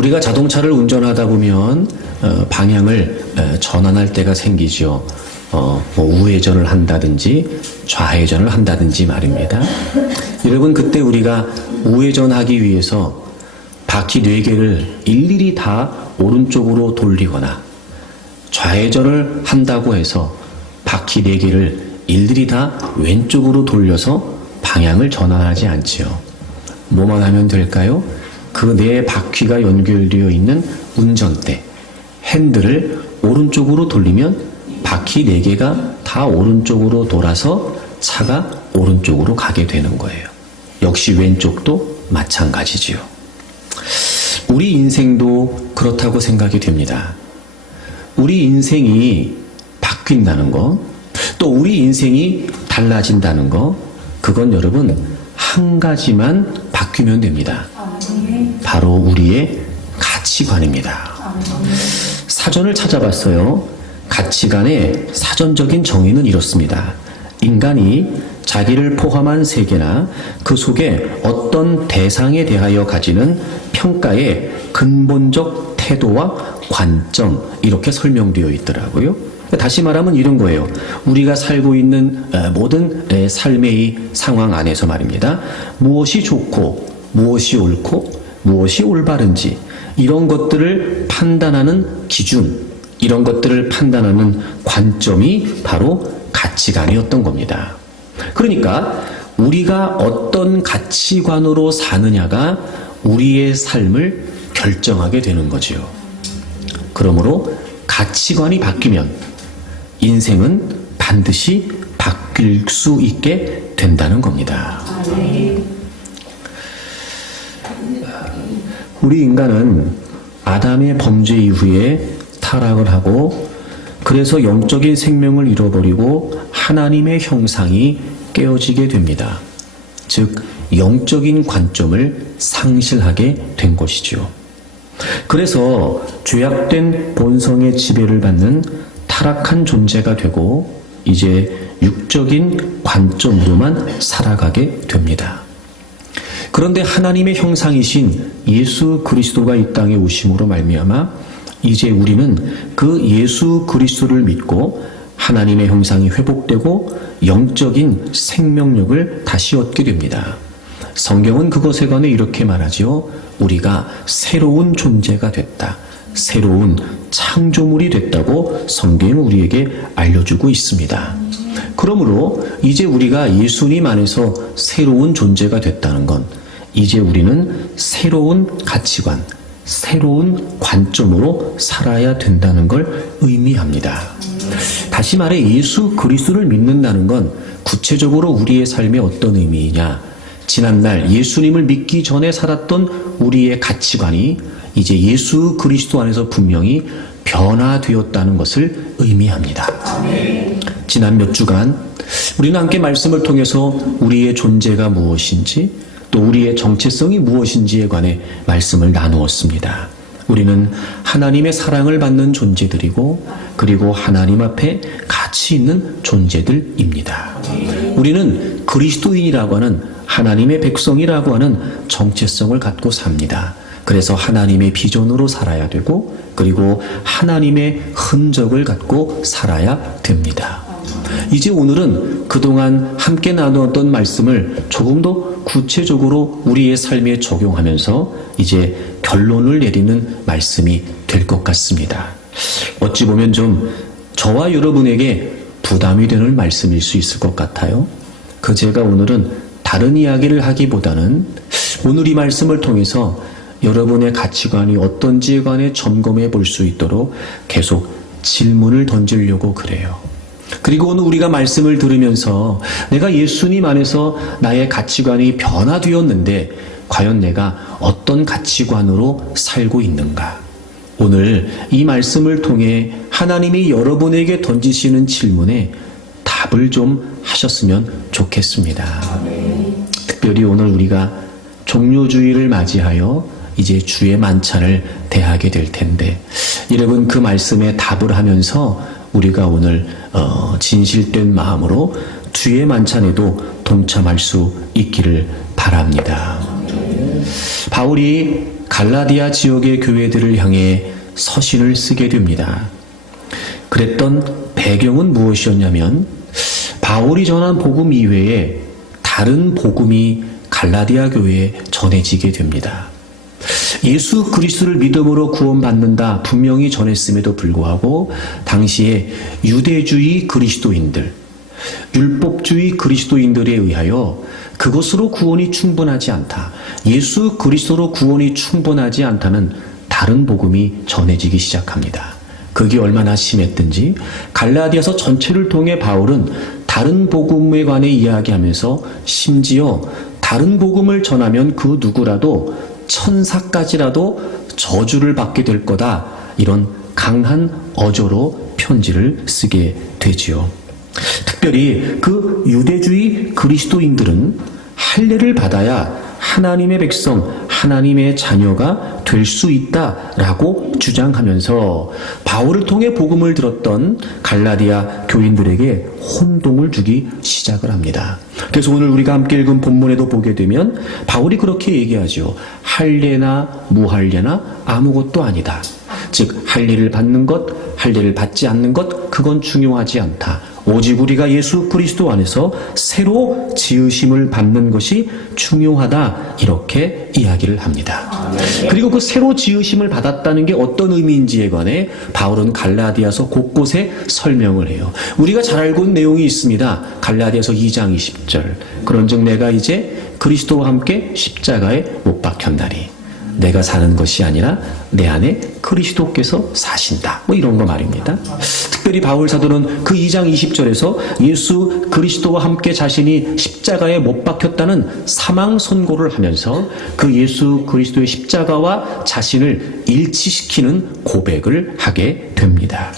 우리가 자동차를 운전하다 보면 방향을 전환할 때가 생기죠. 우회전을 한다든지 좌회전을 한다든지 말입니다. 여러분, 그때 우리가 우회전하기 위해서 바퀴 4개를 일일이 다 오른쪽으로 돌리거나 좌회전을 한다고 해서 바퀴 4개를 일일이 다 왼쪽으로 돌려서 방향을 전환하지 않지요. 뭐만 하면 될까요? 그 4바퀴가 연결되어 있는 운전대, 핸들을 오른쪽으로 돌리면 바퀴 4개가 다 오른쪽으로 돌아서 차가 오른쪽으로 가게 되는 거예요. 역시 왼쪽도 마찬가지지요. 우리 인생도 그렇다고 생각이 됩니다. 우리 인생이 바뀐다는 거, 또 우리 인생이 달라진다는 거, 그건 여러분 한 가지만 바뀌면 됩니다. 바로 우리의 가치관입니다. 사전을 찾아봤어요. 가치관의 사전적인 정의는 이렇습니다. 인간이 자기를 포함한 세계나 그 속에 어떤 대상에 대하여 가지는 평가의 근본적 태도와 관점, 이렇게 설명되어 있더라고요. 다시 말하면 이런 거예요. 우리가 살고 있는 모든 삶의 상황 안에서 말입니다. 무엇이 좋고 무엇이 옳고 무엇이 올바른지, 이런 것들을 판단하는 기준, 이런 것들을 판단하는 관점이 바로 가치관이었던 겁니다. 그러니까 우리가 어떤 가치관으로 사느냐가 우리의 삶을 결정하게 되는 거지요. 그러므로 가치관이 바뀌면 인생은 반드시 바뀔 수 있게 된다는 겁니다. 우리 인간은 아담의 범죄 이후에 타락을 하고, 그래서 영적인 생명을 잃어버리고 하나님의 형상이 깨어지게 됩니다. 즉 영적인 관점을 상실하게 된 것이죠. 그래서 죄악된 본성의 지배를 받는 타락한 존재가 되고 이제 육적인 관점으로만 살아가게 됩니다. 그런데 하나님의 형상이신 예수 그리스도가 이 땅에 오심으로 말미암아 이제 우리는 그 예수 그리스도를 믿고 하나님의 형상이 회복되고 영적인 생명력을 다시 얻게 됩니다. 성경은 그것에 관해 이렇게 말하지요. 우리가 새로운 존재가 됐다. 새로운 창조물이 됐다고 성경은 우리에게 알려주고 있습니다. 그러므로 이제 우리가 예수님 안에서 새로운 존재가 됐다는 건 이제 우리는 새로운 가치관, 새로운 관점으로 살아야 된다는 걸 의미합니다. 다시 말해 예수 그리스도를 믿는다는 건 구체적으로 우리의 삶에 어떤 의미이냐, 지난날 예수님을 믿기 전에 살았던 우리의 가치관이 이제 예수 그리스도 안에서 분명히 변화되었다는 것을 의미합니다. 지난 몇 주간 우리는 함께 말씀을 통해서 우리의 존재가 무엇인지 또 우리의 정체성이 무엇인지에 관해 말씀을 나누었습니다. 우리는 하나님의 사랑을 받는 존재들이고 그리고 하나님 앞에 가치 있는 존재들입니다. 우리는 그리스도인이라고 하는 하나님의 백성이라고 하는 정체성을 갖고 삽니다. 그래서 하나님의 비전으로 살아야 되고 그리고 하나님의 흔적을 갖고 살아야 됩니다. 이제 오늘은 그동안 함께 나누었던 말씀을 조금 더 구체적으로 우리의 삶에 적용하면서 이제 결론을 내리는 말씀이 될 것 같습니다. 어찌 보면 좀 저와 여러분에게 부담이 되는 말씀일 수 있을 것 같아요. 제가 오늘은 다른 이야기를 하기보다는 오늘 이 말씀을 통해서 여러분의 가치관이 어떤지에 관해 점검해 볼 수 있도록 계속 질문을 던지려고 그래요. 그리고 오늘 우리가 말씀을 들으면서 내가 예수님 안에서 나의 가치관이 변화되었는데 과연 내가 어떤 가치관으로 살고 있는가? 오늘 이 말씀을 통해 하나님이 여러분에게 던지시는 질문에 답을 좀 하셨으면 좋겠습니다. 특별히 오늘 우리가 종료주일을 맞이하여 이제 주의 만찬을 대하게 될 텐데 여러분 그 말씀에 답을 하면서 우리가 오늘 진실된 마음으로 주의 만찬에도 동참할 수 있기를 바랍니다. 바울이 갈라디아 지역의 교회들을 향해 서신을 쓰게 됩니다. 그랬던 배경은 무엇이었냐면 바울이 전한 복음 이외에 다른 복음이 갈라디아 교회에 전해지게 됩니다. 예수 그리스도를 믿음으로 구원받는다 분명히 전했음에도 불구하고 당시에 유대주의 그리스도인들, 율법주의 그리스도인들에 의하여 그것으로 구원이 충분하지 않다, 예수 그리스도로 구원이 충분하지 않다는 다른 복음이 전해지기 시작합니다. 그게 얼마나 심했든지 갈라디아서 전체를 통해 바울은 다른 복음에 관해 이야기하면서 심지어 다른 복음을 전하면 그 누구라도 천사까지라도 저주를 받게 될 거다, 이런 강한 어조로 편지를 쓰게 되지요. 특별히 그 유대주의 그리스도인들은 할례를 받아야 하나님의 백성, 하나님의 자녀가 될 수 있다라고 주장하면서 바울을 통해 복음을 들었던 갈라디아 교인들에게 혼동을 주기 시작을 합니다. 그래서 오늘 우리가 함께 읽은 본문에도 보게 되면 바울이 그렇게 얘기하죠. 할례나 무할례나 아무것도 아니다. 즉 할례를 받는 것, 할례를 받지 않는 것, 그건 중요하지 않다. 오직 우리가 예수 그리스도 안에서 새로 지으심을 받는 것이 중요하다, 이렇게 이야기를 합니다. 그리고 그 새로 지으심을 받았다는 게 어떤 의미인지에 관해 바울은 갈라디아서 곳곳에 설명을 해요. 우리가 잘 알고 있는 내용이 있습니다. 갈라디아서 2장 20절 그런즉 내가 이제 그리스도와 함께 십자가에 못 박혔나니 내가 사는 것이 아니라 내 안에 그리스도께서 사신다, 뭐 이런 거 말입니다. 특별히 바울 사도는 그 2장 20절에서 예수 그리스도와 함께 자신이 십자가에 못 박혔다는 사망 선고를 하면서 그 예수 그리스도의 십자가와 자신을 일치시키는 고백을 하게 됩니다.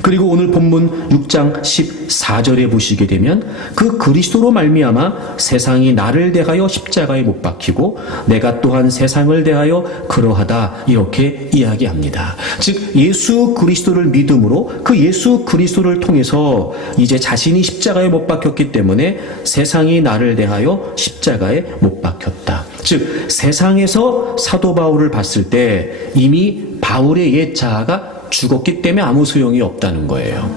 그리고 오늘 본문 6장 14절에 보시게 되면 그 그리스도로 말미암아 세상이 나를 대하여 십자가에 못 박히고 내가 또한 세상을 대하여 그러하다, 이렇게 이야기합니다. 즉 예수 그리스도를 믿음으로 그 예수 그리스도를 통해서 이제 자신이 십자가에 못 박혔기 때문에 세상이 나를 대하여 십자가에 못 박혔다. 즉 세상에서 사도 바울을 봤을 때 이미 바울의 옛 자아가 죽었기 때문에 아무 소용이 없다는 거예요.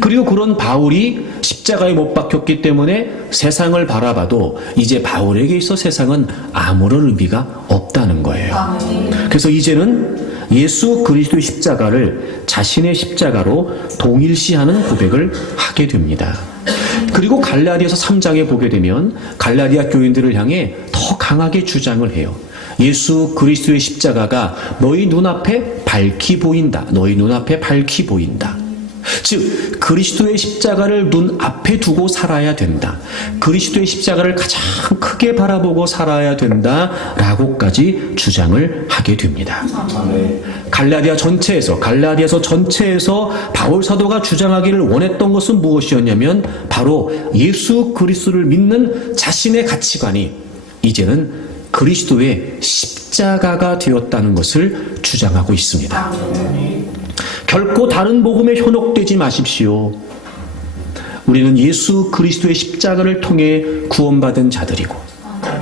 그리고 그런 바울이 십자가에 못 박혔기 때문에 세상을 바라봐도 이제 바울에게 있어 세상은 아무런 의미가 없다는 거예요. 그래서 이제는 예수 그리스도의 십자가를 자신의 십자가로 동일시하는 고백을 하게 됩니다. 그리고 갈라디아서 3장에 보게 되면 갈라디아 교인들을 향해 더 강하게 주장을 해요. 예수 그리스도의 십자가가 너희 눈앞에 밝히 보인다. 너희 눈앞에 밝히 보인다. 즉 그리스도의 십자가를 눈앞에 두고 살아야 된다. 그리스도의 십자가를 가장 크게 바라보고 살아야 된다라고까지 주장을 하게 됩니다. 갈라디아서 전체에서 바울 사도가 주장하기를 원했던 것은 무엇이었냐면 바로 예수 그리스도를 믿는 자신의 가치관이 이제는 그리스도의 십자가가 되었다는 것을 주장하고 있습니다. 결코 다른 복음에 현혹되지 마십시오. 우리는 예수 그리스도의 십자가를 통해 구원받은 자들이고,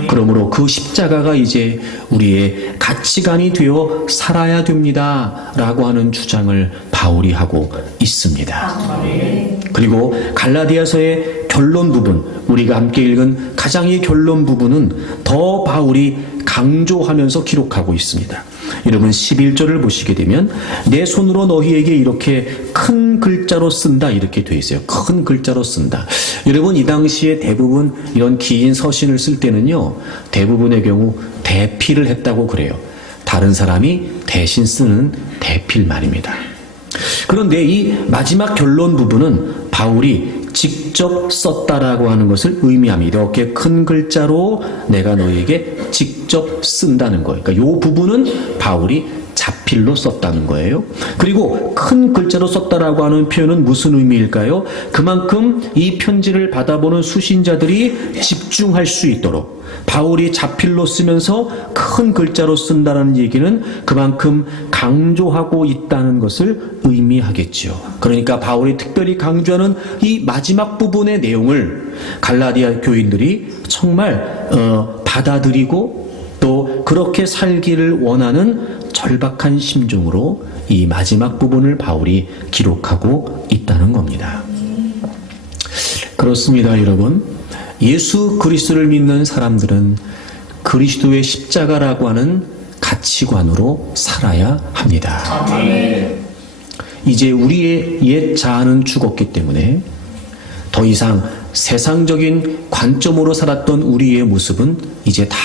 그러므로 그 십자가가 이제 우리의 가치관이 되어 살아야 됩니다 라고 하는 주장을 바울이 하고 있습니다. 그리고 갈라디아서의 결론 부분, 우리가 함께 읽은 가장의 결론 부분은 더 바울이 강조하면서 기록하고 있습니다. 여러분 11절을 보시게 되면 내 손으로 너희에게 이렇게 큰 글자로 쓴다, 이렇게 돼 있어요. 큰 글자로 쓴다. 여러분 이 당시에 대부분 이런 긴 서신을 쓸 때는요, 대부분의 경우 대필을 했다고 그래요. 다른 사람이 대신 쓰는 대필 말입니다. 그런데 이 마지막 결론 부분은 바울이 직접 썼다라고 하는 것을 의미합니다. 이렇게 큰 글자로 내가 너에게 직접 쓴다는 거예요. 그러니까 이 부분은 바울이 자필로 썼다는 거예요. 그리고 큰 글자로 썼다라고 하는 표현은 무슨 의미일까요? 그만큼 이 편지를 받아보는 수신자들이 집중할 수 있도록 바울이 자필로 쓰면서 큰 글자로 쓴다는 얘기는 그만큼 강조하고 있다는 것을 의미하겠죠. 그러니까 바울이 특별히 강조하는 이 마지막 부분의 내용을 갈라디아 교인들이 정말 받아들이고 또 그렇게 살기를 원하는 절박한 심정으로 이 마지막 부분을 바울이 기록하고 있다는 겁니다. 그렇습니다, 여러분. 예수 그리스도를 믿는 사람들은 그리스도의 십자가라고 하는 가치관으로 살아야 합니다. 아멘. 이제 우리의 옛 자아는 죽었기 때문에 더 이상 세상적인 관점으로 살았던 우리의 모습은 이제 다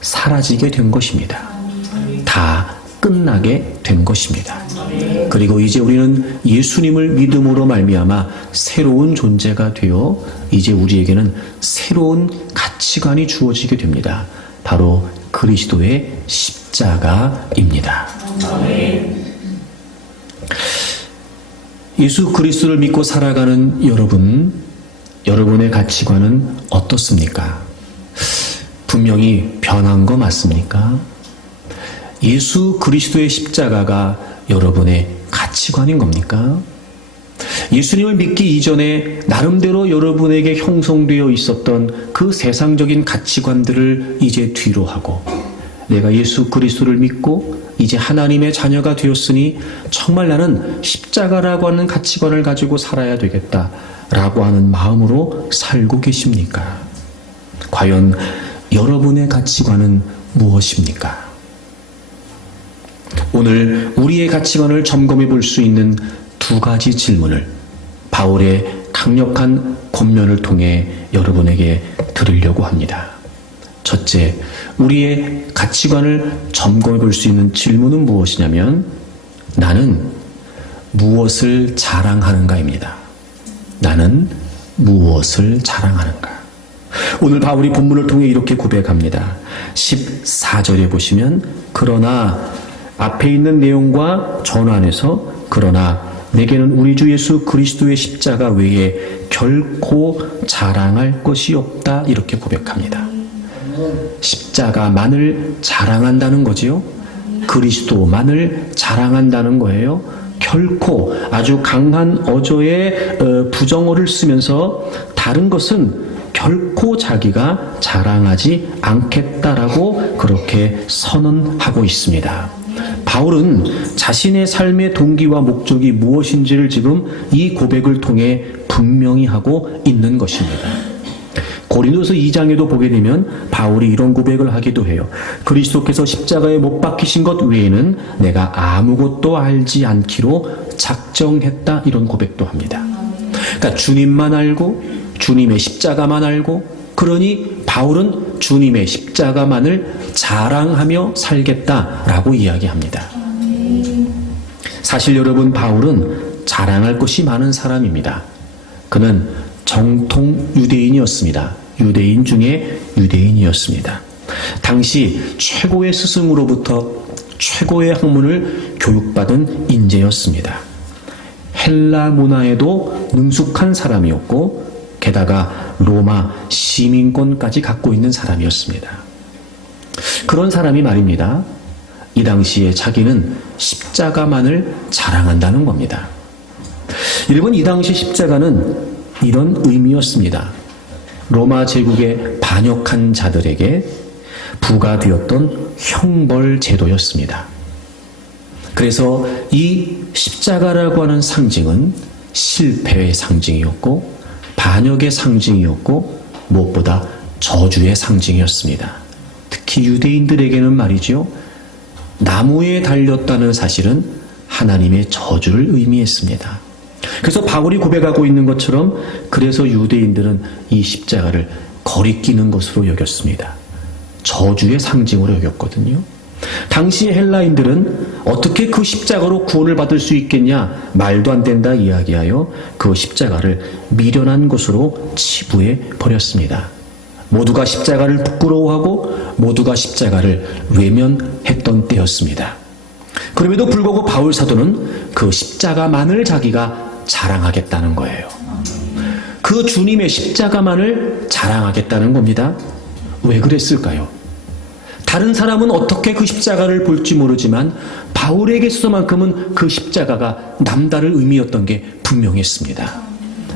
사라지게 된 것입니다. 다 끝나게 된 것입니다. 그리고 이제 우리는 예수님을 믿음으로 말미암아 새로운 존재가 되어 이제 우리에게는 새로운 가치관이 주어지게 됩니다. 바로 그리스도의 십자가입니다. 예수 그리스도를 믿고 살아가는 여러분의 가치관은 어떻습니까? 분명히 변한 거 맞습니까? 예수 그리스도의 십자가가 여러분의 가치관인 겁니까? 예수님을 믿기 이전에 나름대로 여러분에게 형성되어 있었던 그 세상적인 가치관들을 이제 뒤로 하고 내가 예수 그리스도를 믿고 이제 하나님의 자녀가 되었으니 정말 나는 십자가라고 하는 가치관을 가지고 살아야 되겠다라고 하는 마음으로 살고 계십니까? 과연 여러분의 가치관은 무엇입니까? 오늘 우리의 가치관을 점검해 볼 수 있는 두 가지 질문을 바울의 강력한 권면을 통해 여러분에게 드리려고 합니다. 첫째, 우리의 가치관을 점검해 볼 수 있는 질문은 무엇이냐면 나는 무엇을 자랑하는가입니다. 나는 무엇을 자랑하는가? 오늘 바울이 본문을 통해 이렇게 고백합니다. 14절에 보시면 그러나 앞에 있는 내용과 전환해서 그러나 내게는 우리 주 예수 그리스도의 십자가 외에 결코 자랑할 것이 없다 이렇게 고백합니다. 십자가만을 자랑한다는 거지요. 그리스도만을 자랑한다는 거예요. 결코 아주 강한 어조의 부정어를 쓰면서 다른 것은 결코 자기가 자랑하지 않겠다라고 그렇게 선언하고 있습니다. 바울은 자신의 삶의 동기와 목적이 무엇인지를 지금 이 고백을 통해 분명히 하고 있는 것입니다. 고린도서 2장에도 보게 되면 바울이 이런 고백을 하기도 해요. 그리스도께서 십자가에 못 박히신 것 외에는 내가 아무것도 알지 않기로 작정했다 이런 고백도 합니다. 그러니까 주님만 알고 주님의 십자가만 알고 그러니 바울은 주님의 십자가만을 자랑하며 살겠다라고 이야기합니다. 사실 여러분 바울은 자랑할 것이 많은 사람입니다. 그는 정통 유대인이었습니다. 유대인 중에 유대인이었습니다. 당시 최고의 스승으로부터 최고의 학문을 교육받은 인재였습니다. 헬라 문화에도 능숙한 사람이었고 게다가 로마 시민권까지 갖고 있는 사람이었습니다. 그런 사람이 말입니다. 이 당시에 자기는 십자가만을 자랑한다는 겁니다. 여러분 이 당시 십자가는 이런 의미였습니다. 로마 제국에 반역한 자들에게 부과되었던 형벌 제도였습니다. 그래서 이 십자가라고 하는 상징은 실패의 상징이었고 반역의 상징이었고 무엇보다 저주의 상징이었습니다. 특히 유대인들에게는 말이죠. 나무에 달렸다는 사실은 하나님의 저주를 의미했습니다. 그래서 바울이 고백하고 있는 것처럼 그래서 유대인들은 이 십자가를 거리끼는 것으로 여겼습니다. 저주의 상징으로 여겼거든요. 당시 헬라인들은 어떻게 그 십자가로 구원을 받을 수 있겠냐 말도 안 된다 이야기하여 그 십자가를 미련한 것으로 치부해 버렸습니다. 모두가 십자가를 부끄러워하고 모두가 십자가를 외면했던 때였습니다. 그럼에도 불구하고 바울 사도는 그 십자가만을 자기가 자랑하겠다는 거예요. 그 주님의 십자가만을 자랑하겠다는 겁니다. 왜 그랬을까요? 다른 사람은 어떻게 그 십자가를 볼지 모르지만 바울에게 있어서만큼은 그 십자가가 남다를 의미였던 게 분명했습니다.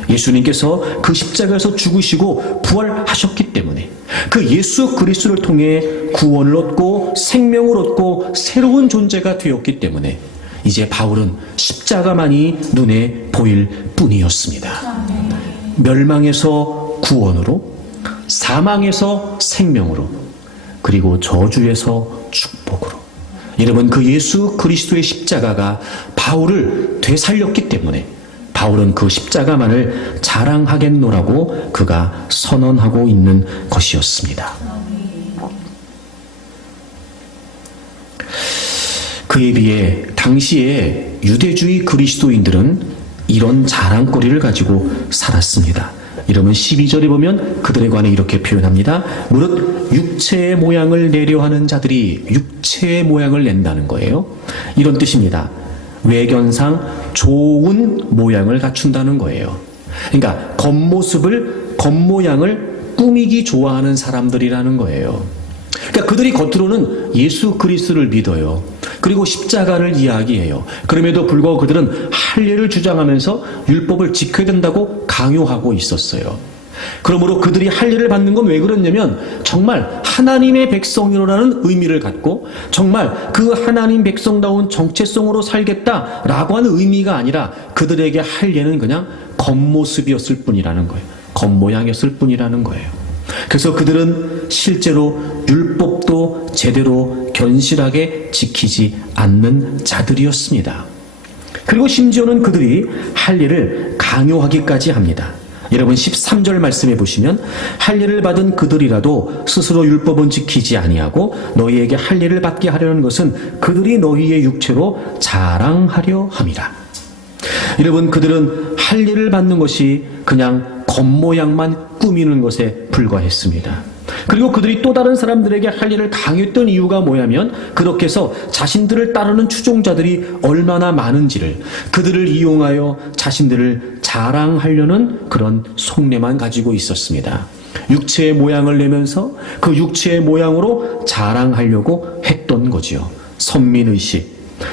예수님께서 그 십자가에서 죽으시고 부활하셨기 때문에 그 예수 그리스도를 통해 구원을 얻고 생명을 얻고 새로운 존재가 되었기 때문에 이제 바울은 십자가만이 눈에 보일 뿐이었습니다. 멸망에서 구원으로, 사망에서 생명으로, 그리고 저주에서 축복으로. 여러분, 그 예수 그리스도의 십자가가 바울을 되살렸기 때문에 바울은 그 십자가만을 자랑하겠노라고 그가 선언하고 있는 것이었습니다. 그에 비해 당시에 유대주의 그리스도인들은 이런 자랑거리를 가지고 살았습니다. 여러분 12절에 보면 그들에 관해 이렇게 표현합니다. 무릇 육체의 모양을 내려 하는 자들이 육체의 모양을 낸다는 거예요. 이런 뜻입니다. 외견상 좋은 모양을 갖춘다는 거예요. 그러니까 겉모양을 꾸미기 좋아하는 사람들이라는 거예요. 그러니까 그들이 겉으로는 예수 그리스도를 믿어요. 그리고 십자가를 이야기해요. 그럼에도 불구하고 그들은 할례를 주장하면서 율법을 지켜야 된다고 강요하고 있었어요. 그러므로 그들이 할례를 받는 건 왜 그랬냐면 정말 하나님의 백성이라는 의미를 갖고 정말 그 하나님 백성다운 정체성으로 살겠다라고 하는 의미가 아니라 그들에게 할례는 그냥 겉모습이었을 뿐이라는 거예요. 겉모양이었을 뿐이라는 거예요. 그래서 그들은 실제로 율법도 제대로 견실하게 지키지 않는 자들이었습니다. 그리고 심지어는 그들이 할례를 강요하기까지 합니다. 여러분 13절 말씀해 보시면 할례를 받은 그들이라도 스스로 율법은 지키지 아니하고 너희에게 할례를 받게 하려는 것은 그들이 너희의 육체로 자랑하려 함이라. 여러분 그들은 할례를 받는 것이 그냥 겉모양만 꾸미는 것에 불과했습니다. 그리고 그들이 또 다른 사람들에게 할례를 강요했던 이유가 뭐냐면 그렇게 해서 자신들을 따르는 추종자들이 얼마나 많은지를 그들을 이용하여 자신들을 자랑하려는 그런 속내만 가지고 있었습니다. 육체의 모양을 내면서 그 육체의 모양으로 자랑하려고 했던 거지요. 선민의식,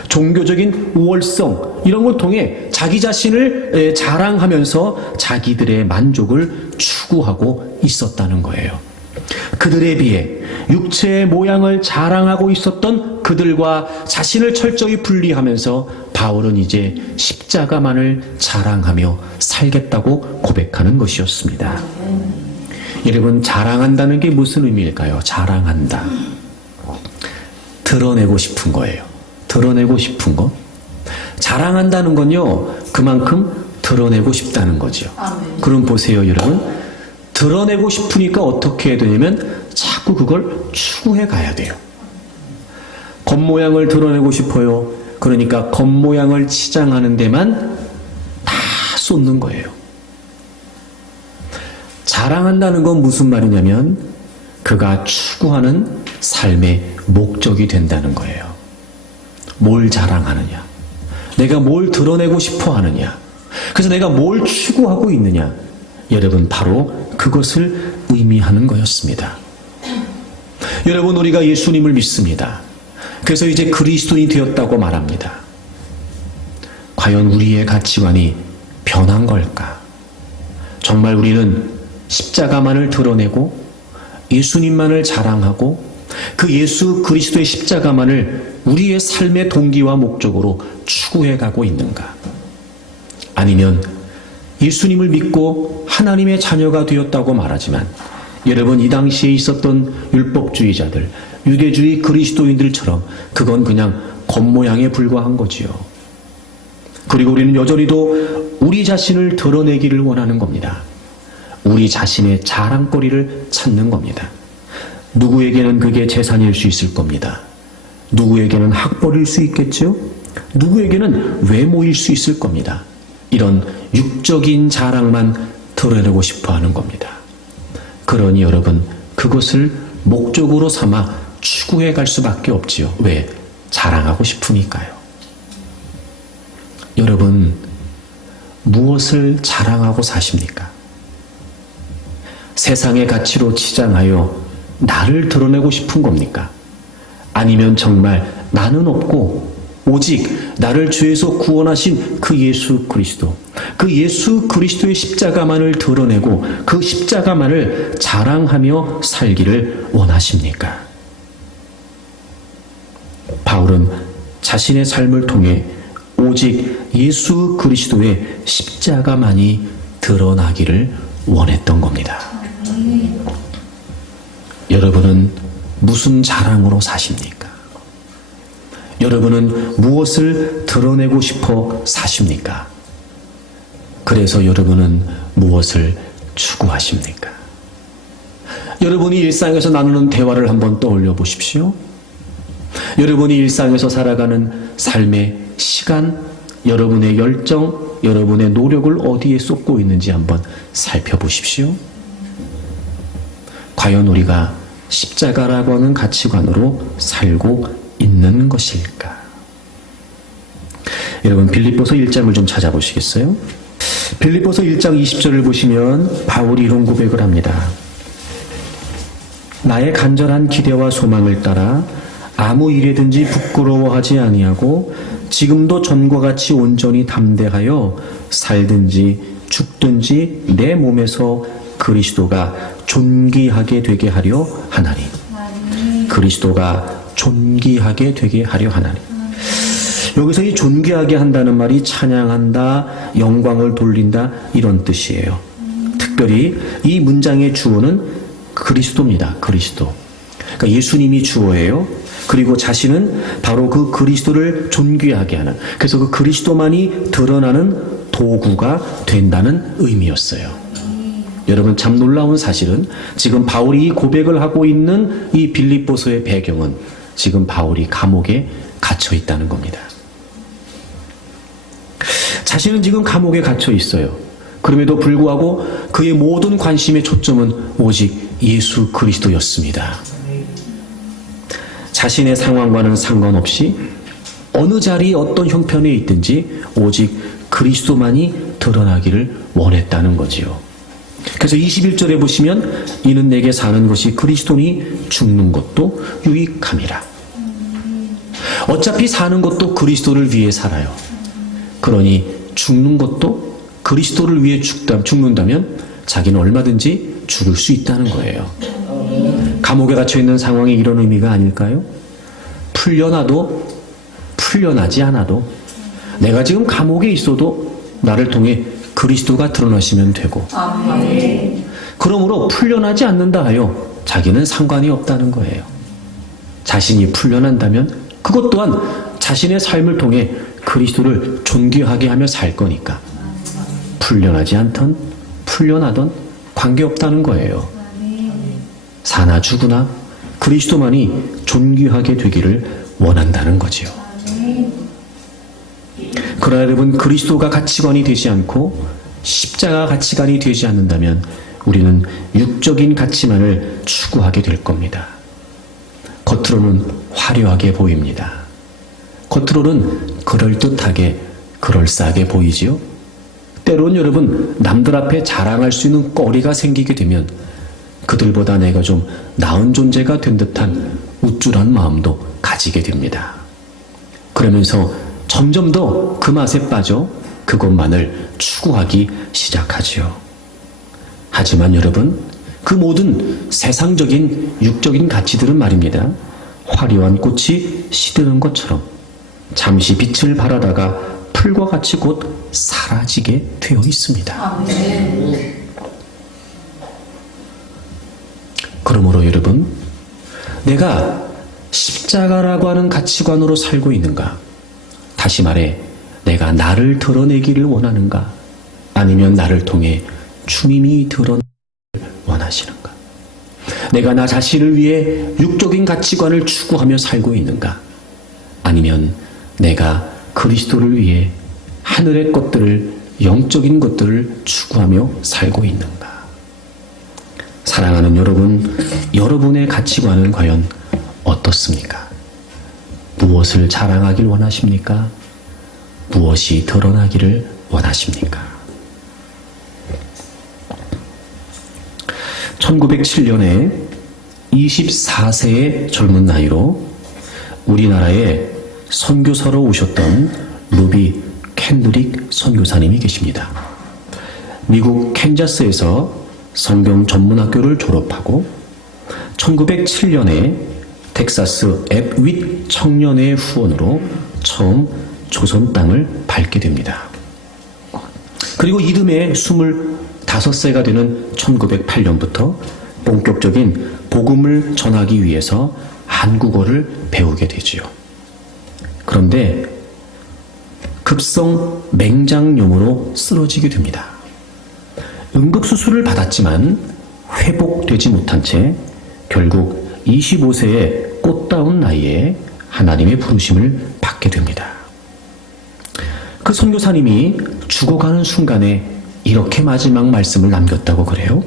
종교적인 우월성 이런 걸 통해 자기 자신을 자랑하면서 자기들의 만족을 추구하고 있었다는 거예요. 그들에 비해 육체의 모양을 자랑하고 있었던 그들과 자신을 철저히 분리하면서 바울은 이제 십자가만을 자랑하며 살겠다고 고백하는 것이었습니다. 여러분 자랑한다는 게 무슨 의미일까요? 자랑한다. 드러내고 싶은 거예요. 드러내고 싶은 거. 자랑한다는 건요 그만큼 드러내고 싶다는 거죠. 그럼 보세요 여러분. 드러내고 싶으니까 어떻게 해야 되냐면 자꾸 그걸 추구해 가야 돼요. 겉모양을 드러내고 싶어요. 그러니까 겉모양을 치장하는 데만 다 쏟는 거예요. 자랑한다는 건 무슨 말이냐면 그가 추구하는 삶의 목적이 된다는 거예요. 뭘 자랑하느냐? 내가 뭘 드러내고 싶어 하느냐? 그래서 내가 뭘 추구하고 있느냐? 여러분 바로 그것을 의미하는 거였습니다. 여러분 우리가 예수님을 믿습니다. 그래서 이제 그리스도인이 되었다고 말합니다. 과연 우리의 가치관이 변한 걸까? 정말 우리는 십자가만을 드러내고 예수님만을 자랑하고 그 예수 그리스도의 십자가만을 우리의 삶의 동기와 목적으로 추구해 가고 있는가? 아니면 예수님을 믿고 하나님의 자녀가 되었다고 말하지만 여러분 이 당시에 있었던 율법주의자들, 유대주의 그리스도인들처럼 그건 그냥 겉모양에 불과한 거지요. 그리고 우리는 여전히도 우리 자신을 드러내기를 원하는 겁니다. 우리 자신의 자랑거리를 찾는 겁니다. 누구에게는 그게 재산일 수 있을 겁니다. 누구에게는 학벌일 수 있겠죠? 누구에게는 외모일 수 있을 겁니다. 이런 육적인 자랑만 드러내고 싶어 하는 겁니다. 그러니 여러분 그것을 목적으로 삼아 추구해 갈 수밖에 없지요. 왜? 자랑하고 싶으니까요. 여러분 무엇을 자랑하고 사십니까? 세상의 가치로 치장하여 나를 드러내고 싶은 겁니까? 아니면 정말 나는 없고 오직 나를 죄에서 구원하신 그 예수 그리스도, 그 예수 그리스도의 십자가만을 드러내고 그 십자가만을 자랑하며 살기를 원하십니까? 바울은 자신의 삶을 통해 오직 예수 그리스도의 십자가만이 드러나기를 원했던 겁니다. 여러분은 무슨 자랑으로 사십니까? 여러분은 무엇을 드러내고 싶어 사십니까? 그래서 여러분은 무엇을 추구하십니까? 여러분이 일상에서 나누는 대화를 한번 떠올려 보십시오. 여러분이 일상에서 살아가는 삶의 시간, 여러분의 열정, 여러분의 노력을 어디에 쏟고 있는지 한번 살펴보십시오. 과연 우리가 십자가라고 하는 가치관으로 살고 있는 것일까? 여러분, 빌립보서 1장을 좀 찾아보시겠어요? 빌립보서 1장 20절을 보시면 바울이 이런 고백을 합니다. 나의 간절한 기대와 소망을 따라 아무 일에든지 부끄러워하지 아니하고 지금도 전과 같이 온전히 담대하여 살든지 죽든지 내 몸에서 그리스도가 존귀하게 되게 하려 하나니. 그리스도가 존귀하게 되게 하려 하나니. 여기서 이 존귀하게 한다는 말이 찬양한다, 영광을 돌린다 이런 뜻이에요. 특별히 이 문장의 주어는 그리스도입니다. 그리스도. 그러니까 예수님이 주어예요. 그리고 자신은 바로 그 그리스도를 존귀하게 하는, 그래서 그 그리스도만이 드러나는 도구가 된다는 의미였어요. 여러분, 참 놀라운 사실은 지금 바울이 이 고백을 하고 있는 이 빌립보서의 배경은 지금 바울이 감옥에 갇혀 있다는 겁니다. 자신은 지금 감옥에 갇혀 있어요. 그럼에도 불구하고 그의 모든 관심의 초점은 오직 예수 그리스도였습니다. 자신의 상황과는 상관없이 어느 자리에 어떤 형편에 있든지 오직 그리스도만이 드러나기를 원했다는 거지요. 그래서 21절에 보시면 이는 내게 사는 것이 그리스도니 죽는 것도 유익함이라. 어차피 사는 것도 그리스도를 위해 살아요. 그러니 죽는 것도 그리스도를 위해 죽는다면 자기는 얼마든지 죽을 수 있다는 거예요. 감옥에 갇혀있는 상황이 이런 의미가 아닐까요? 풀려나도 풀려나지 않아도 내가 지금 감옥에 있어도 나를 통해 그리스도가 드러나시면 되고, 그러므로 풀려나지 않는다 하여 자기는 상관이 없다는 거예요. 자신이 풀려난다면 그것 또한 자신의 삶을 통해 그리스도를 존귀하게 하며 살 거니까 풀려나지 않던 풀려나던 관계없다는 거예요. 사나 죽으나 그리스도만이 존귀하게 되기를 원한다는 거지요. 그러나 여러분, 그리스도가 가치관이 되지 않고 십자가 가치관이 되지 않는다면 우리는 육적인 가치만을 추구하게 될 겁니다. 겉으로는 화려하게 보입니다. 겉으로는 그럴듯하게 그럴싸하게 보이지요. 때론 여러분, 남들 앞에 자랑할 수 있는 거리가 생기게 되면 그들보다 내가 좀 나은 존재가 된 듯한 우쭐한 마음도 가지게 됩니다. 그러면서 점점 더 그 맛에 빠져 그것만을 추구하기 시작하지요. 하지만 여러분, 그 모든 세상적인 육적인 가치들은 말입니다, 화려한 꽃이 시드는 것처럼 잠시 빛을 발하다가 풀과 같이 곧 사라지게 되어 있습니다. 그러므로 여러분, 내가 십자가라고 하는 가치관으로 살고 있는가? 다시 말해, 내가 나를 드러내기를 원하는가? 아니면 나를 통해 주님이 드러내기를 원하시는가? 내가 나 자신을 위해 육적인 가치관을 추구하며 살고 있는가? 아니면 내가 그리스도를 위해 하늘의 것들을, 영적인 것들을 추구하며 살고 있는가? 사랑하는 여러분, 여러분의 가치관은 과연 어떻습니까? 무엇을 자랑하길 원하십니까? 무엇이 드러나기를 원하십니까? 1907년에 24세의 젊은 나이로 우리나라의 선교사로 오셨던 루비 캔드릭 선교사님이 계십니다. 미국 캔자스에서 성경 전문학교를 졸업하고 1907년에 텍사스 앱윗 청년회 후원으로 처음 조선 땅을 밟게 됩니다. 그리고 이듬해 25세가 되는 1908년부터 본격적인 복음을 전하기 위해서 한국어를 배우게 되지요. 그런데 급성 맹장염으로 쓰러지게 됩니다. 응급수술을 받았지만 회복되지 못한 채 결국 25세의 꽃다운 나이에 하나님의 부르심을 받게 됩니다. 그 선교사님이 죽어가는 순간에 이렇게 마지막 말씀을 남겼다고 그래요.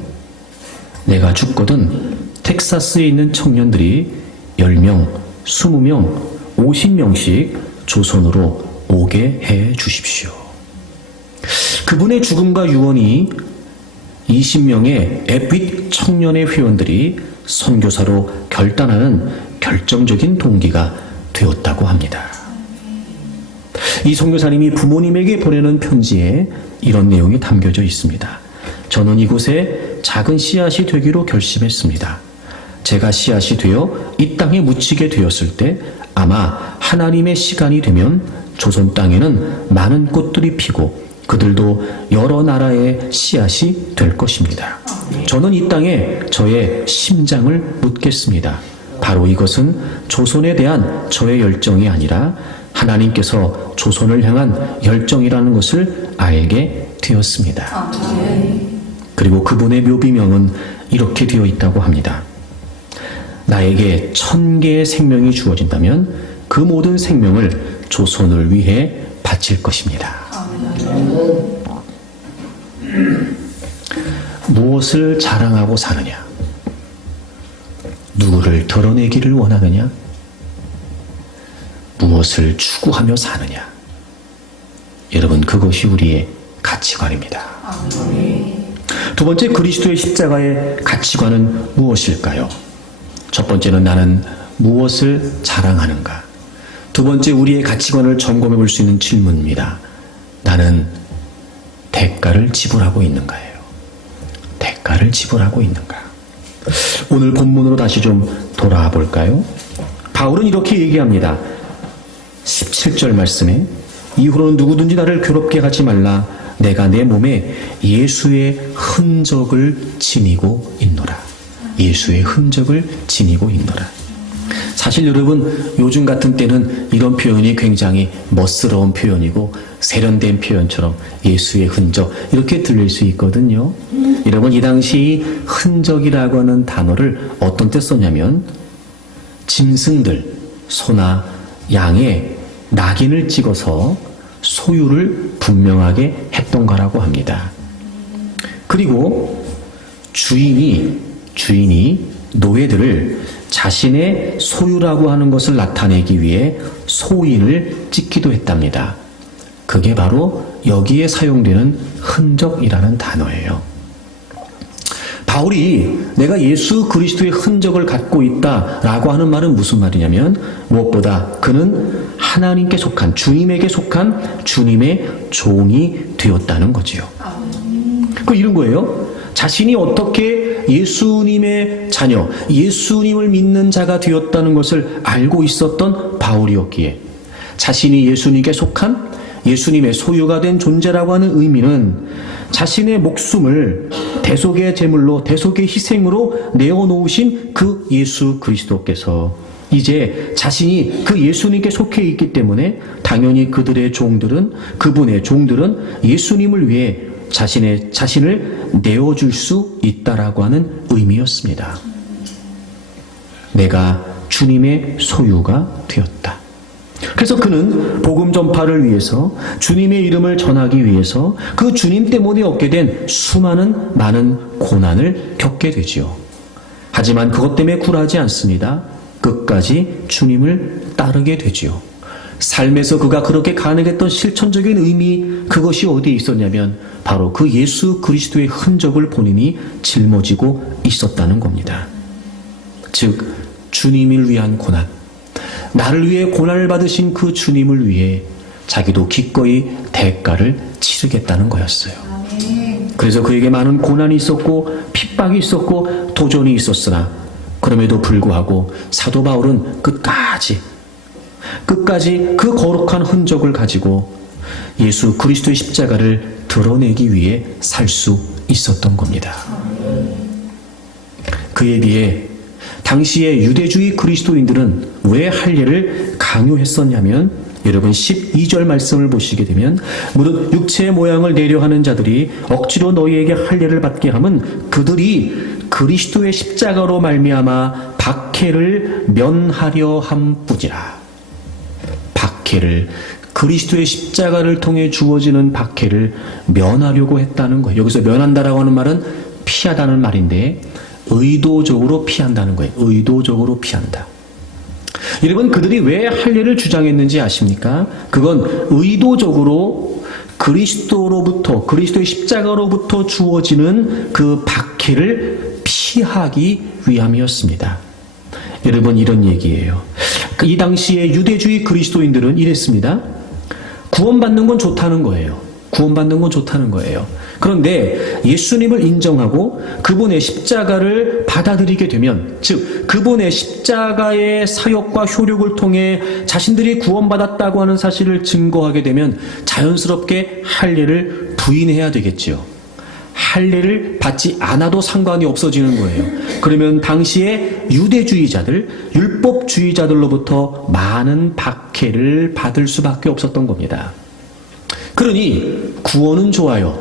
내가 죽거든 텍사스에 있는 청년들이 10명, 20명, 50명씩 조선으로 오게 해 주십시오. 그분의 죽음과 유언이 20명의 앱윗 청년의 회원들이 선교사로 결단하는 결정적인 동기가 되었다고 합니다. 이 선교사님이 부모님에게 보내는 편지에 이런 내용이 담겨져 있습니다. 저는 이곳에 작은 씨앗이 되기로 결심했습니다. 제가 씨앗이 되어 이 땅에 묻히게 되었을 때 아마 하나님의 시간이 되면 조선 땅에는 많은 꽃들이 피고 그들도 여러 나라의 씨앗이 될 것입니다. 저는 이 땅에 저의 심장을 묻겠습니다. 바로 이것은 조선에 대한 저의 열정이 아니라 하나님께서 조선을 향한 열정이라는 것을 알게 되었습니다. 그리고 그분의 묘비명은 이렇게 되어 있다고 합니다. 나에게 1000개의 생명이 주어진다면 그 모든 생명을 조선을 위해 바칠 것입니다. 무엇을 자랑하고 사느냐? 누구를 드러내기를 원하느냐? 무엇을 추구하며 사느냐? 여러분, 그것이 우리의 가치관입니다. 두 번째, 그리스도의 십자가의 가치관은 무엇일까요? 첫 번째는 나는 무엇을 자랑하는가? 두 번째, 우리의 가치관을 점검해 볼 수 있는 질문입니다. 나는 대가를 지불하고 있는가요? 대가를 지불하고 있는가? 오늘 본문으로 다시 좀 돌아와 볼까요? 바울은 이렇게 얘기합니다. 17절 말씀에 이후로는 누구든지 나를 괴롭게 하지 말라. 내가 내 몸에 예수의 흔적을 지니고 있노라. 예수의 흔적을 지니고 있노라. 사실 여러분, 요즘 같은 때는 이런 표현이 굉장히 멋스러운 표현이고 세련된 표현처럼 예수의 흔적 이렇게 들릴 수 있거든요. 여러분, 이 당시 흔적이라고 하는 단어를 어떤 때 썼냐면 짐승들, 소나 양의 낙인을 찍어서 소유를 분명하게 했던 거라고 합니다. 그리고 주인이 노예들을 자신의 소유라고 하는 것을 나타내기 위해 소인을 찍기도 했답니다. 그게 바로 여기에 사용되는 흔적이라는 단어예요. 바울이 내가 예수 그리스도의 흔적을 갖고 있다라고 하는 말은 무슨 말이냐면 무엇보다 그는 하나님께 속한, 주님에게 속한 주님의 종이 되었다는 거지요. 그 이런 거예요. 자신이 어떻게 예수님의 자녀, 예수님을 믿는 자가 되었다는 것을 알고 있었던 바울이었기에 자신이 예수님께 속한 예수님의 소유가 된 존재라고 하는 의미는 자신의 목숨을 대속의 제물로, 대속의 희생으로 내어놓으신 그 예수 그리스도께서 이제 자신이 그 예수님께 속해 있기 때문에 당연히 그분의 종들은 예수님을 위해 자신을 내어줄 수 있다라고 하는 의미였습니다. 내가 주님의 소유가 되었다. 그래서 그는 복음 전파를 위해서 주님의 이름을 전하기 위해서 그 주님 때문에 얻게 된 수많은 많은 고난을 겪게 되지요. 하지만 그것 때문에 굴하지 않습니다. 끝까지 주님을 따르게 되지요. 삶에서 그가 그렇게 가능했던 실천적인 의미, 그것이 어디에 있었냐면 바로 그 예수 그리스도의 흔적을 본인이 짊어지고 있었다는 겁니다. 즉 주님을 위한 고난, 나를 위해 고난을 받으신 그 주님을 위해 자기도 기꺼이 대가를 치르겠다는 거였어요. 그래서 그에게 많은 고난이 있었고 핍박이 있었고 도전이 있었으나 그럼에도 불구하고 사도 바울은 끝까지 그 거룩한 흔적을 가지고 예수 그리스도의 십자가를 드러내기 위해 살 수 있었던 겁니다. 그에 비해 당시의 유대주의 그리스도인들은 왜 할례를 강요했었냐면, 여러분 12절 말씀을 보시게 되면, 무릇 육체의 모양을 내려하는 자들이 억지로 너희에게 할례를 받게 함은 그들이 그리스도의 십자가로 말미암아 박해를 면하려 함뿐이라. 박해를, 그리스도의 십자가를 통해 주어지는 박해를 면하려고 했다는 거예요. 여기서 면한다라고 하는 말은 피하다는 말인데 의도적으로 피한다는 거예요. 의도적으로 피한다. 여러분, 그들이 왜 할례를 주장했는지 아십니까? 그건 의도적으로 그리스도의 십자가로부터 주어지는 그 박해를 피하기 위함이었습니다. 여러분, 이런 얘기예요. 이 당시에 유대주의 그리스도인들은 이랬습니다. 구원받는 건 좋다는 거예요. 구원받는 건 좋다는 거예요. 그런데 예수님을 인정하고 그분의 십자가를 받아들이게 되면, 즉 그분의 십자가의 사역과 효력을 통해 자신들이 구원받았다고 하는 사실을 증거하게 되면 자연스럽게 할례를 부인해야 되겠지요. 할례를 받지 않아도 상관이 없어지는 거예요. 그러면 당시에 유대주의자들, 율법주의자들로부터 많은 박해를 받을 수밖에 없었던 겁니다. 그러니 구원은 좋아요.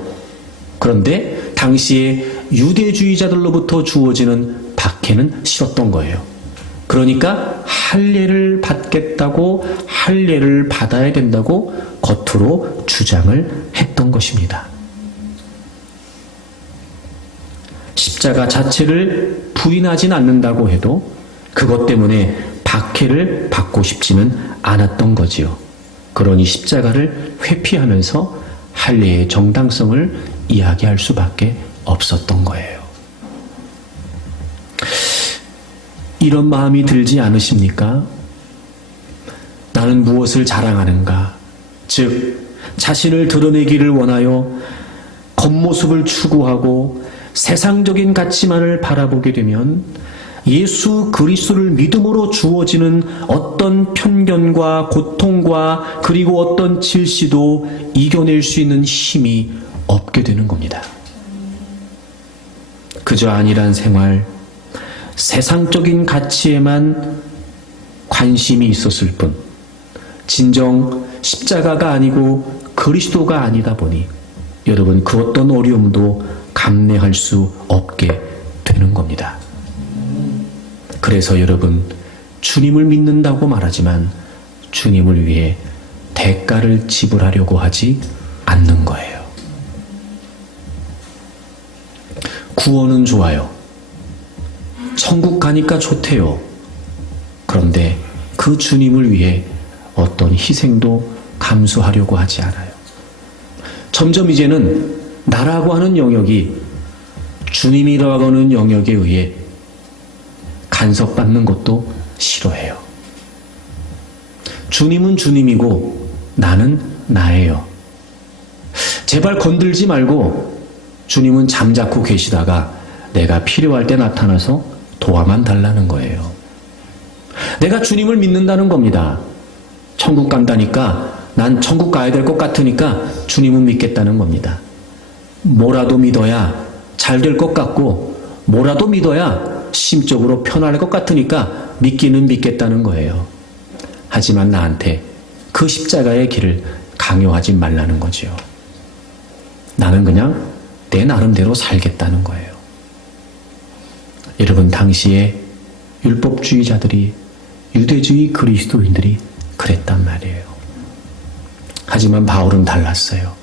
그런데 당시에 유대주의자들로부터 주어지는 박해는 싫었던 거예요. 그러니까 할례를 받겠다고, 할례를 받아야 된다고 겉으로 주장을 했던 것입니다. 십자가 자체를 부인하진 않는다고 해도 그것 때문에 박해를 받고 싶지는 않았던 거지요. 그러니 십자가를 회피하면서 할례의 정당성을 이야기할 수밖에 없었던 거예요. 이런 마음이 들지 않으십니까? 나는 무엇을 자랑하는가? 즉, 자신을 드러내기를 원하여 겉모습을 추구하고 세상적인 가치만을 바라보게 되면 예수 그리스도를 믿음으로 주어지는 어떤 편견과 고통과 그리고 어떤 질시도 이겨낼 수 있는 힘이 없게 되는 겁니다. 그저 안일한 생활, 세상적인 가치에만 관심이 있었을 뿐, 진정 십자가가 아니고 그리스도가 아니다 보니 여러분, 그 어떤 어려움도 감내할 수 없게 되는 겁니다. 그래서 여러분, 주님을 믿는다고 말하지만 주님을 위해 대가를 지불하려고 하지 않는 거예요. 구원은 좋아요. 천국 가니까 좋대요. 그런데 그 주님을 위해 어떤 희생도 감수하려고 하지 않아요. 점점 이제는 나라고 하는 영역이 주님이라고 하는 영역에 의해 간섭받는 것도 싫어해요. 주님은 주님이고 나는 나예요. 제발 건들지 말고 주님은 잠자코 계시다가 내가 필요할 때 나타나서 도와만 달라는 거예요. 내가 주님을 믿는다는 겁니다. 천국 간다니까, 난 천국 가야 될 것 같으니까 주님은 믿겠다는 겁니다. 뭐라도 믿어야 잘 될 것 같고, 뭐라도 믿어야 심적으로 편할 것 같으니까 믿기는 믿겠다는 거예요. 하지만 나한테 그 십자가의 길을 강요하지 말라는 거지요. 나는 그냥 내 나름대로 살겠다는 거예요. 여러분, 당시에 율법주의자들이, 유대주의 그리스도인들이 그랬단 말이에요. 하지만 바울은 달랐어요.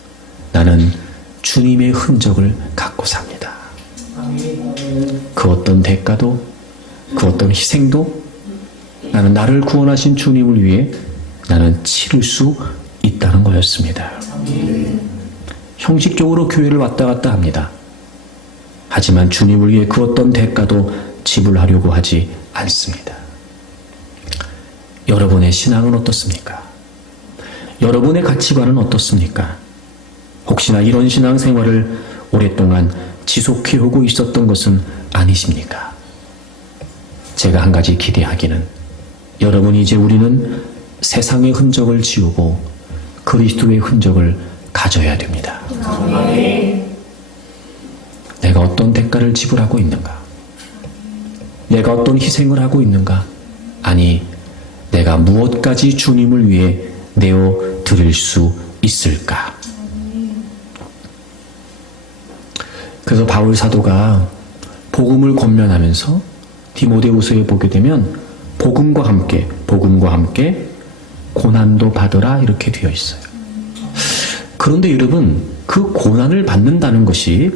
나는 주님의 흔적을 갖고 삽니다. 그 어떤 대가도, 그 어떤 희생도 나는 나를 구원하신 주님을 위해 나는 치를 수 있다는 거였습니다. 형식적으로 교회를 왔다 갔다 합니다. 하지만 주님을 위해 그 어떤 대가도 지불하려고 하지 않습니다. 여러분의 신앙은 어떻습니까? 여러분의 가치관은 어떻습니까? 혹시나 이런 신앙생활을 오랫동안 지속해오고 있었던 것은 아니십니까? 제가 한 가지 기대하기는, 여러분이 이제 우리는 세상의 흔적을 지우고 그리스도의 흔적을 가져야 됩니다. 내가 어떤 대가를 지불하고 있는가? 내가 어떤 희생을 하고 있는가? 아니, 내가 무엇까지 주님을 위해 내어 드릴 수 있을까? 그래서 바울 사도가 복음을 권면하면서 디모데후서에 보게 되면 복음과 함께 고난도 받으라 이렇게 되어 있어요. 그런데 여러분, 그 고난을 받는다는 것이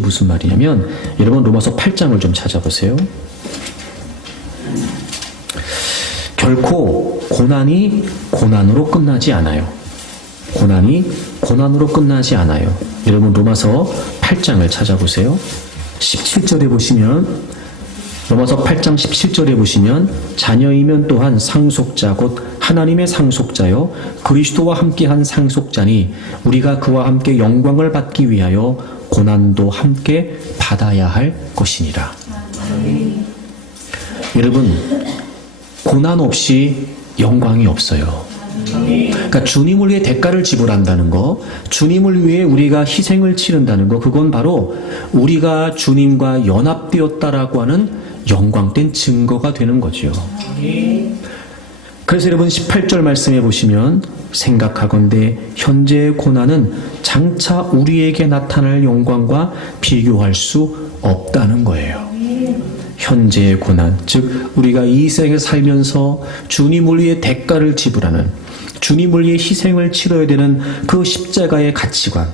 무슨 말이냐면, 여러분 로마서 8장을 좀 찾아보세요. 결코 고난이 고난으로 끝나지 않아요. 고난이 고난으로 끝나지 않아요. 여러분 로마서 8장을 찾아보세요. 17절에 보시면, 로마서 8장 17절에 보시면, 자녀이면 또한 상속자 곧 하나님의 상속자요 그리스도와 함께한 상속자니 우리가 그와 함께 영광을 받기 위하여 고난도 함께 받아야 할 것이니라. 여러분, 고난 없이 영광이 없어요. 그러니까 주님을 위해 대가를 지불한다는 거, 주님을 위해 우리가 희생을 치른다는 거, 그건 바로 우리가 주님과 연합되었다라고 하는 영광된 증거가 되는 거죠. 그래서 여러분 18절 말씀해 보시면, 생각하건대 현재의 고난은 장차 우리에게 나타날 영광과 비교할 수 없다는 거예요. 현재의 고난, 즉 우리가 이 세상에 살면서 주님을 위해 대가를 지불하는, 주님을 위해 희생을 치러야 되는 그 십자가의 가치관,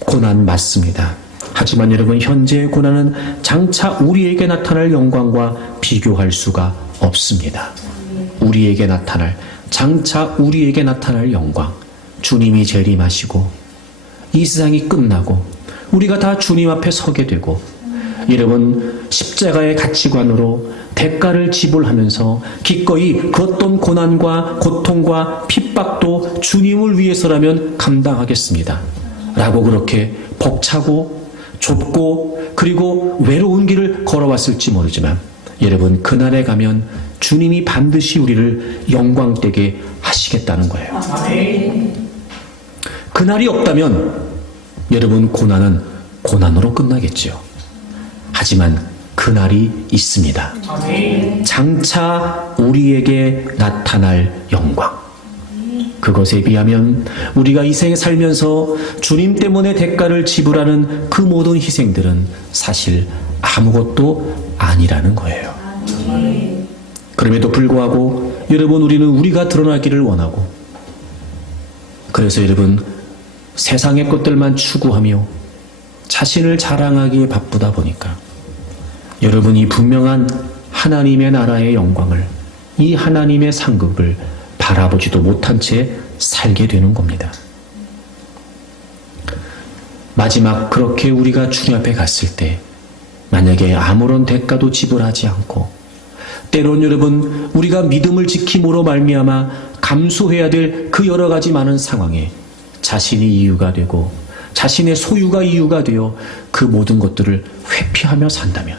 고난 맞습니다. 하지만 여러분, 현재의 고난은 장차 우리에게 나타날 영광과 비교할 수가 없습니다. 우리에게 나타날, 장차 우리에게 나타날 영광, 주님이 재림하시고 이 세상이 끝나고 우리가 다 주님 앞에 서게 되고, 여러분 십자가의 가치관으로 대가를 지불하면서 기꺼이 그 어떤 고난과 고통과 핍박도 주님을 위해서라면 감당하겠습니다 라고 그렇게 벅차고 좁고 그리고 외로운 길을 걸어왔을지 모르지만, 여러분 그날에 가면 주님이 반드시 우리를 영광되게 하시겠다는 거예요. 그날이 없다면 여러분 고난은 고난으로 끝나겠죠. 하지만 그날이 있습니다. 장차 우리에게 나타날 영광, 그것에 비하면 우리가 이 생에 살면서 주님 때문에 대가를 지불하는 그 모든 희생들은 사실 아무것도 아니라는 거예요. 그럼에도 불구하고 여러분, 우리는 우리가 드러나기를 원하고, 그래서 여러분 세상의 것들만 추구하며 자신을 자랑하기에 바쁘다 보니까 여러분이 분명한 하나님의 나라의 영광을, 이 하나님의 상급을 바라보지도 못한 채 살게 되는 겁니다. 마지막 그렇게 우리가 주님 앞에 갔을 때 만약에 아무런 대가도 지불하지 않고, 때론 여러분 우리가 믿음을 지킴으로 말미암아 감수해야 될 그 여러 가지 많은 상황에 자신이 이유가 되고 자신의 소유가 이유가 되어 그 모든 것들을 회피하며 산다면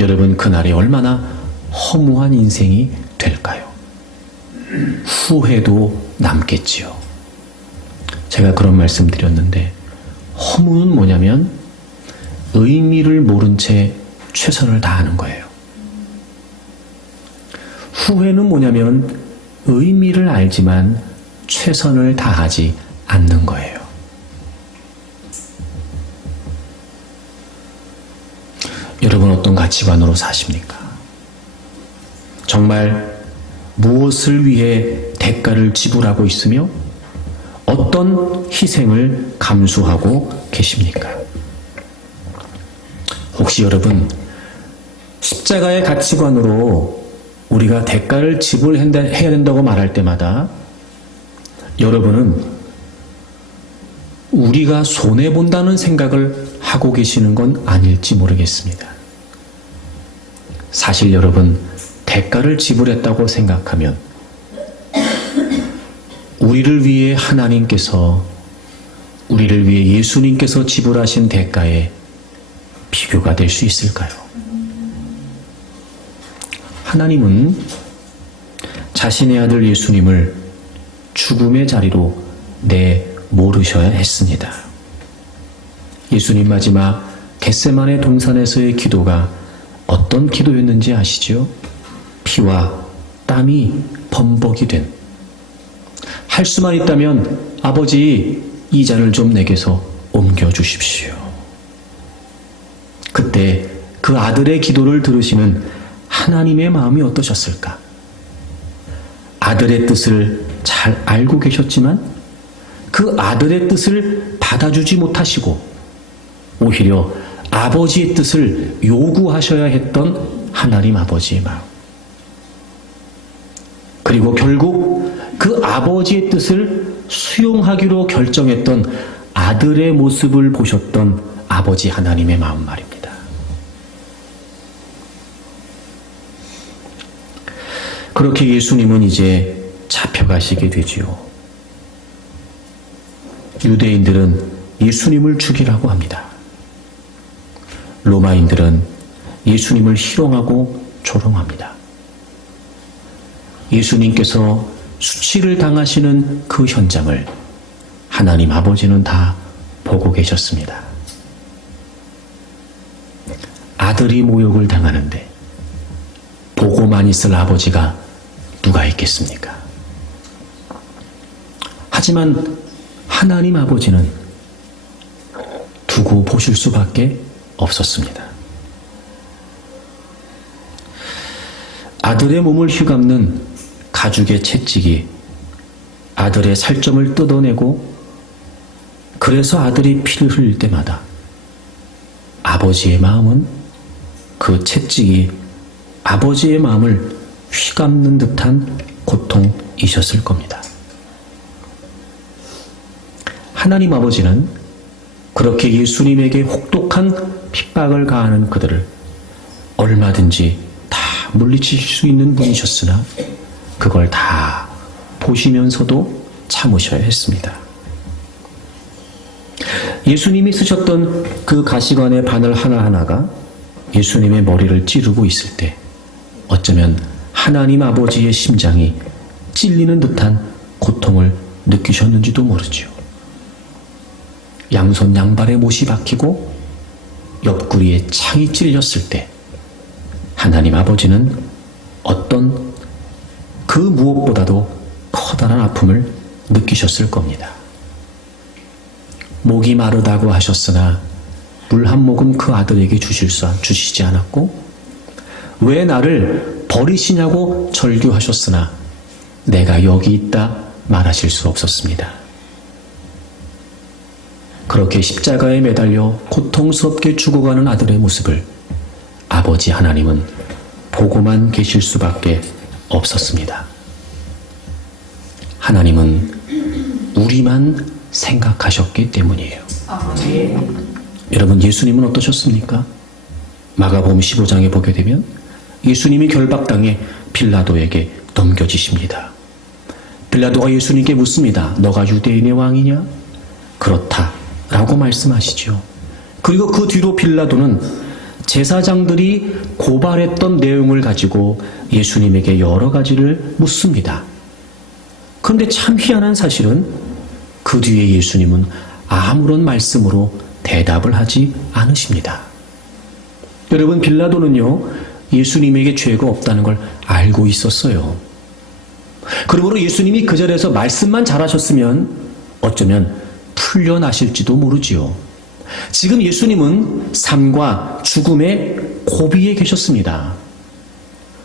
여러분 그날에 얼마나 허무한 인생이 될까요? 후회도 남겠지요. 제가 그런 말씀 드렸는데, 허무는 뭐냐면 의미를 모른 채 최선을 다하는 거예요. 후회는 뭐냐면 의미를 알지만 최선을 다하지 않는 거예요. 여러분 어떤 가치관으로 사십니까? 정말 무엇을 위해 대가를 지불하고 있으며 어떤 희생을 감수하고 계십니까? 혹시 여러분 십자가의 가치관으로 우리가 대가를 지불해야 된다고 말할 때마다 여러분은 우리가 손해본다는 생각을 하고 계시는 건 아닐지 모르겠습니다. 사실 여러분 대가를 지불했다고 생각하면 우리를 위해 하나님께서, 우리를 위해 예수님께서 지불하신 대가에 비교가 될 수 있을까요? 하나님은 자신의 아들 예수님을 죽음의 자리로 내모르셔야 했습니다. 예수님 마지막 겟세마네 동산에서의 기도가 어떤 기도였는지 아시죠? 피와 땀이 범벅이 된, 할 수만 있다면 아버지 이 잔을 좀 내게서 옮겨주십시오. 그때 그 아들의 기도를 들으시는 하나님의 마음이 어떠셨을까? 아들의 뜻을 잘 알고 계셨지만 그 아들의 뜻을 받아주지 못하시고 오히려 아버지의 뜻을 요구하셔야 했던 하나님 아버지의 마음. 그리고 결국 그 아버지의 뜻을 수용하기로 결정했던 아들의 모습을 보셨던 아버지 하나님의 마음 말입니다. 그렇게 예수님은 이제 잡혀가시게 되지요. 유대인들은 예수님을 죽이라고 합니다. 로마인들은 예수님을 희롱하고 조롱합니다. 예수님께서 수치를 당하시는 그 현장을 하나님 아버지는 다 보고 계셨습니다. 아들이 모욕을 당하는데 보고만 있을 아버지가 누가 있겠습니까? 하지만 하나님 아버지는 두고 보실 수밖에 없었습니다. 아들의 몸을 휘감는 가죽의 채찍이 아들의 살점을 뜯어내고, 그래서 아들이 피를 흘릴 때마다 아버지의 마음은 그 채찍이 아버지의 마음을 휘감는 듯한 고통이셨을 겁니다. 하나님 아버지는 그렇게 예수님에게 혹독한 핍박을 가하는 그들을 얼마든지 다 물리칠 수 있는 분이셨으나 그걸 다 보시면서도 참으셔야 했습니다. 예수님이 쓰셨던 그 가시관의 바늘 하나하나가 예수님의 머리를 찌르고 있을 때 어쩌면 하나님 아버지의 심장이 찔리는 듯한 고통을 느끼셨는지도 모르죠. 양손 양발에 못이 박히고 옆구리에 창이 찔렸을 때 하나님 아버지는 어떤 그 무엇보다도 커다란 아픔을 느끼셨을 겁니다. 목이 마르다고 하셨으나 물 한 모금 그 아들에게 주시지 않았고, 왜 나를 버리시냐고 절규하셨으나 내가 여기 있다 말하실 수 없었습니다. 그렇게 십자가에 매달려 고통스럽게 죽어가는 아들의 모습을 아버지 하나님은 보고만 계실 수밖에 없었습니다. 하나님은 우리만 생각하셨기 때문이에요. 여러분, 예수님은 어떠셨습니까? 마가복음 15장에 보게 되면 예수님이 결박당해 빌라도에게 넘겨지십니다. 빌라도가 예수님께 묻습니다. 너가 유대인의 왕이냐? 그렇다 라고 말씀하시죠. 그리고 그 뒤로 빌라도는 제사장들이 고발했던 내용을 가지고 예수님에게 여러 가지를 묻습니다. 그런데 참 희한한 사실은 그 뒤에 예수님은 아무런 말씀으로 대답을 하지 않으십니다. 여러분, 빌라도는요, 예수님에게 죄가 없다는 걸 알고 있었어요. 그러므로 예수님이 그 자리에서 말씀만 잘하셨으면 어쩌면 풀려나실지도 모르지요. 지금 예수님은 삶과 죽음의 고비에 계셨습니다.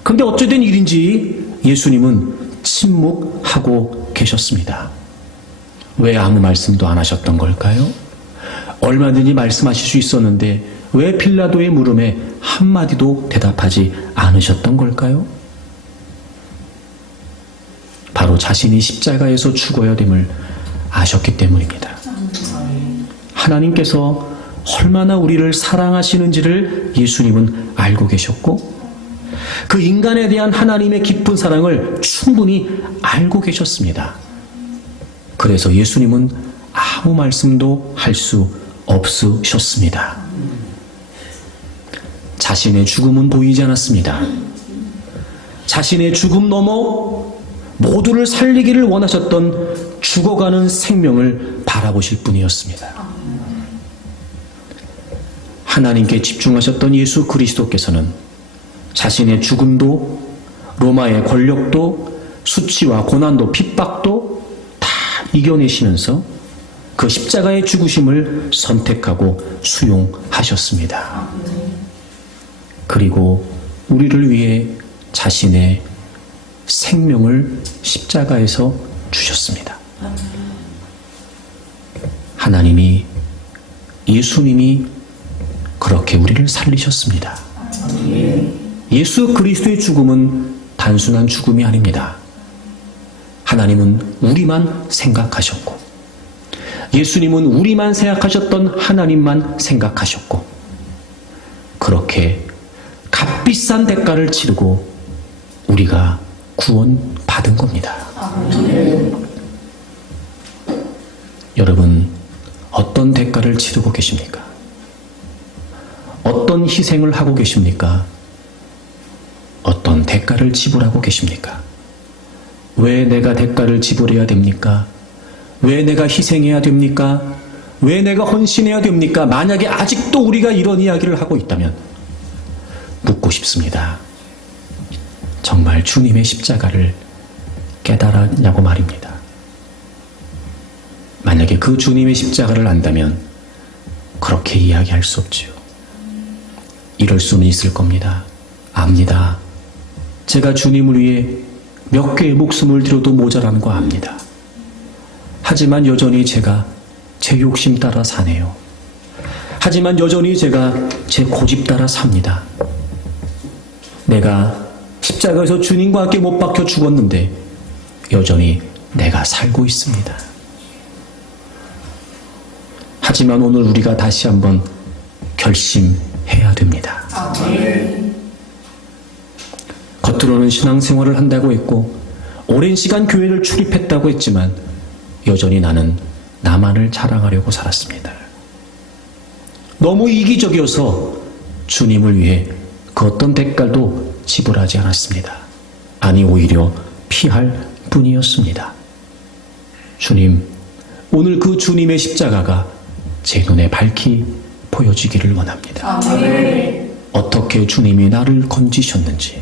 그런데 어찌된 일인지 예수님은 침묵하고 계셨습니다. 왜 아무 말씀도 안 하셨던 걸까요? 얼마든지 말씀하실 수 있었는데 왜 빌라도의 물음에 한마디도 대답하지 않으셨던 걸까요? 바로 자신이 십자가에서 죽어야 됨을 아셨기 때문입니다. 하나님께서 얼마나 우리를 사랑하시는지를 예수님은 알고 계셨고, 그 인간에 대한 하나님의 깊은 사랑을 충분히 알고 계셨습니다. 그래서 예수님은 아무 말씀도 할 수 없으셨습니다. 자신의 죽음은 보이지 않았습니다. 자신의 죽음 넘어 모두를 살리기를 원하셨던 죽어가는 생명을 바라보실 뿐이었습니다. 하나님께 집중하셨던 예수 그리스도께서는 자신의 죽음도, 로마의 권력도, 수치와 고난도, 핍박도 다 이겨내시면서 그 십자가의 죽으심을 선택하고 수용하셨습니다. 그리고 우리를 위해 자신의 생명을 십자가에서 주셨습니다. 하나님이, 예수님이 그렇게 우리를 살리셨습니다. 예수 그리스도의 죽음은 단순한 죽음이 아닙니다. 하나님은 우리만 생각하셨고, 예수님은 우리만 생각하셨던 하나님만 생각하셨고, 그렇게 값비싼 대가를 치르고 우리가 구원받은 겁니다. 여러분, 어떤 대가를 치르고 계십니까? 어떤 희생을 하고 계십니까? 어떤 대가를 지불하고 계십니까? 왜 내가 대가를 지불해야 됩니까? 왜 내가 희생해야 됩니까? 왜 내가 헌신해야 됩니까? 만약에 아직도 우리가 이런 이야기를 하고 있다면 묻고 싶습니다. 정말 주님의 십자가를 깨달았냐고 말입니다. 만약에 그 주님의 십자가를 안다면 그렇게 이야기할 수 없지요. 이럴 수는 있을 겁니다. 압니다. 제가 주님을 위해 몇 개의 목숨을 들여도 모자라는 거 압니다. 하지만 여전히 제가 제 욕심 따라 사네요. 하지만 여전히 제가 제 고집 따라 삽니다. 내가 십자가에서 주님과 함께 못 박혀 죽었는데 여전히 내가 살고 있습니다. 하지만 오늘 우리가 다시 한번 결심해야 됩니다. 겉으로는 신앙생활을 한다고 했고 오랜 시간 교회를 출입했다고 했지만 여전히 나는 나만을 자랑하려고 살았습니다. 너무 이기적이어서 주님을 위해 그 어떤 대가도 지불하지 않았습니다. 아니, 오히려 피할 뿐이었습니다. 주님, 오늘 그 주님의 십자가가 제 눈에 밝히 보여지기를 원합니다. 어떻게 주님이 나를 건지셨는지,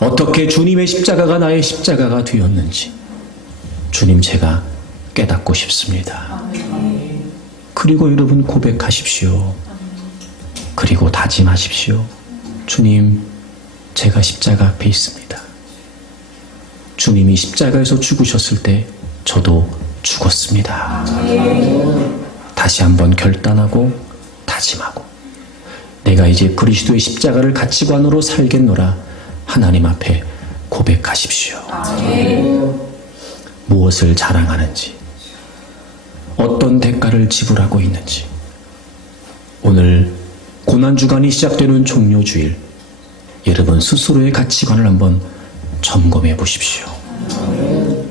어떻게 주님의 십자가가 나의 십자가가 되었는지 주님, 제가 깨닫고 싶습니다. 그리고 여러분 고백하십시오. 그리고 다짐하십시오. 주님, 제가 십자가 앞에 있습니다. 주님이 십자가에서 죽으셨을 때 저도 죽었습니다. 다시 한번 결단하고 다짐하고 내가 이제 그리스도의 십자가를 가치관으로 살겠노라 하나님 앞에 고백하십시오. 무엇을 자랑하는지, 어떤 대가를 지불하고 있는지, 오늘 고난주간이 시작되는 종료주일, 여러분 스스로의 가치관을 한번 점검해 보십시오.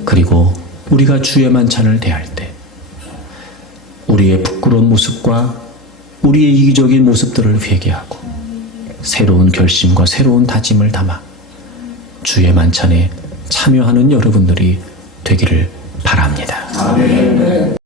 그리고 우리가 주의 만찬을 대할 때 우리의 부끄러운 모습과 우리의 이기적인 모습들을 회개하고 새로운 결심과 새로운 다짐을 담아 주의 만찬에 참여하는 여러분들이 되기를 바랍니다.